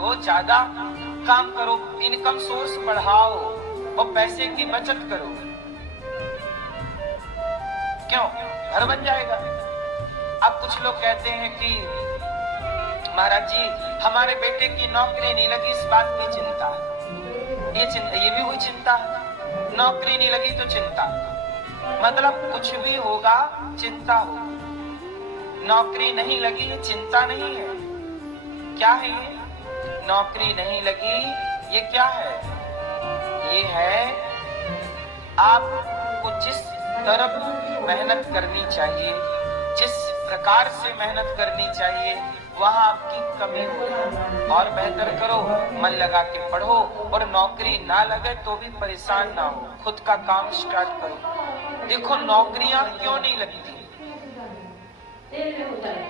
खटो, ज्यादा काम करो, इनकम सोर्स बढ़ाओ और पैसे की बचत करो। क्यों? घर बन जाएगा। अब कुछ लोग कहते हैं कि महाराज जी हमारे बेटे की नौकरी नहीं लगी, इस बात की चिंता है। ये भी कोई चिंता है? नौकरी नहीं लगी तो चिंता, मतलब कुछ भी होगा चिंता होगी। नौकरी नहीं लगी ये चिंता नहीं है। क्या है ये? नौकरी नहीं लगी ये क्या है? ये है आपको जिस तरफ मेहनत करनी चाहिए, जिस प्रकार से मेहनत करनी चाहिए, वहां आपकी कमी हो रही। और बेहतर करो, मन लगा के पढ़ो, और नौकरी ना लगे तो भी परेशान ना हो, खुद का काम स्टार्ट करो। देखो नौकरियां क्यों नहीं लगती?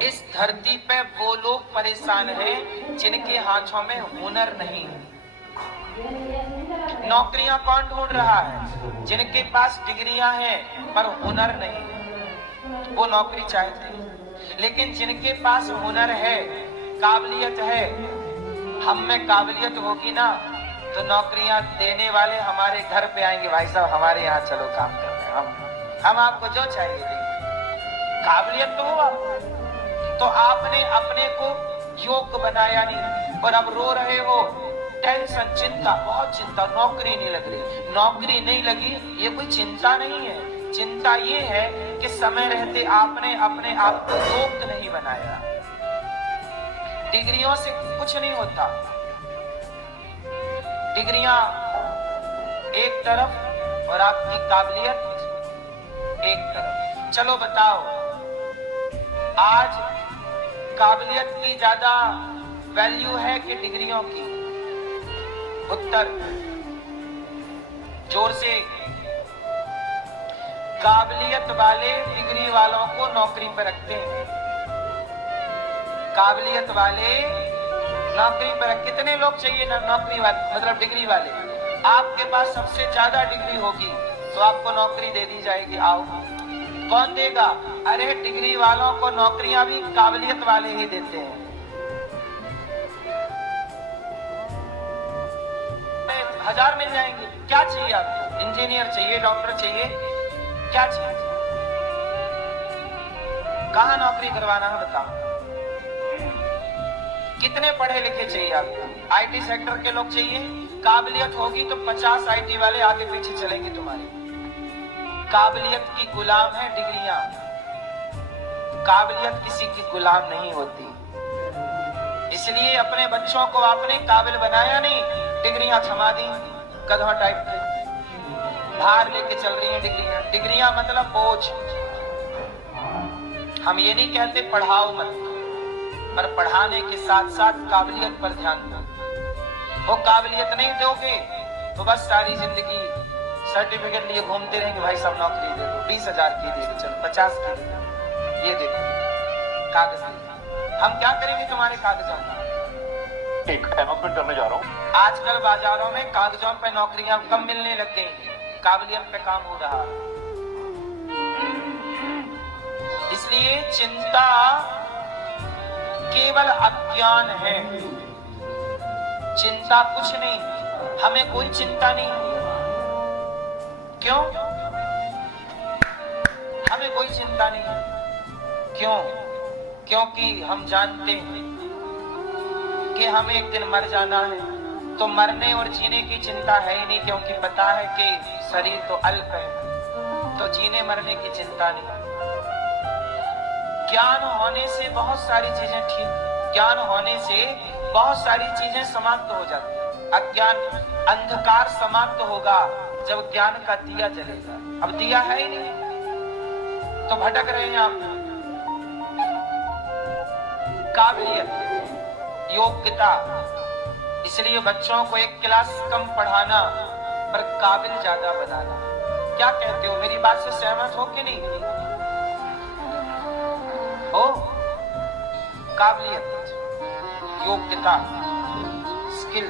इस धरती पे वो लोग परेशान हैं जिनके हाथों में हुनर नहीं है। नौकरियां कौन ढूंढ रहा है? जिनके पास डिग्रियां हैं पर हुनर नहीं है, वो नौकरी चाहते हैं। लेकिन जिनके पास हुनर है, काबिलियत है, हम में काबिलियत होगी ना तो नौकरियां देने वाले हमारे घर पे आएंगे, भाई साहब हमारे यहाँ चलो काम करने, हम आपको जो चाहिए देंगे। काबिलियत तो हो आपको, तो आपने अपने को योग्य बनाया नहीं और अब रो रहे हो। टेंशन, चिंता, बहुत चिंता, नौकरी नहीं लग रही। नौकरी नहीं लगी ये कोई चिंता नहीं है। चिंता ये है कि समय रहते आपने अपने आप को योग्य नहीं बनाया। डिग्रियों से कुछ नहीं होता। डिग्रियां एक तरफ और आपकी काबिलियत एक तरफ। चलो बताओ, आज काबिलियत की ज्यादा वैल्यू है कि डिग्रियों की? उत्तर जोर से। काबिलियत वाले डिग्री वालों को नौकरी पर रखते हैं। काबिलियत वाले नौकरी पर। कितने लोग चाहिए ना नौकरी वाले, मतलब डिग्री वाले? आपके पास सबसे ज्यादा डिग्री होगी तो आपको नौकरी दे दी जाएगी। आओ, कौन देगा? अरे डिग्री वालों को नौकरियां भी काबिलियत वाले ही देते हैं। 1000 मिल जाएंगे। क्या चाहिए आपको? इंजीनियर चाहिए, डॉक्टर चाहिए, क्या चाहिए? कहां नौकरी करवाना है बताओ? कितने पढ़े लिखे चाहिए आपको? आईटी सेक्टर के लोग चाहिए। काबिलियत होगी तो 50 आईटी वाले आगे पीछे चलेंगे तुम्हारे। काबिलियत की गुलाम है डिग्रियां। काबिलियत किसी की गुलाम नहीं होती। इसलिए अपने बच्चों को आपने काबिल बनाया नहीं, डिग्रियां थमा दी गधा टाइप के, भार लेके चल रही हैं डिग्रियां। डिग्रियां मतलब बोझ। हम ये नहीं कहते पढ़ाओ मत, पर पढ़ाने के साथ साथ काबिलियत पर ध्यान दो। वो काबिलियत नहीं दोगे तो बस सारी जिंदगी सर्टिफिकेट लिए घूमते रहेंगे। भाई सब नौकरी दे दो, 20,000 की दे दो, चलो 50 की दे दो, ये देखो कागज दे। हम क्या करेंगे तुम्हारे कागजों का? एक अनाउंसमेंट करने जा रहा हूँ। आजकल बाजारों में कागजों पे नौकरियां कम मिलने लग गई, काबिलियत पे काम हो रहा। इसलिए चिंता केवल अज्ञान है। चिंता कुछ नहीं, हमें कोई चिंता नहीं। क्यों? हमें कोई चिंता नहीं। क्यों? क्योंकि हम जानते हैं कि हमें एक दिन मर जाना है, तो मरने और जीने की चिंता है ही नहीं, क्योंकि पता है कि शरीर तो अल्प है, तो जीने मरने की चिंता नहीं। ज्ञान होने से बहुत सारी चीजें ठीक, ज्ञान होने से बहुत सारी चीजें समाप्त हो जाती है। अज्ञान, अंधकार समाप्त होगा जब ज्ञान का दिया जलेगा। अब दिया है ही नहीं तो भटक रहे हैं आप। काबिलियत, योग्यता, इसलिए बच्चों को एक क्लास कम पढ़ाना पर काबिल ज्यादा बनाना। क्या कहते हो? मेरी बात से सहमत हो कि नहीं हो? काबिलियत, योग्यता, स्किल,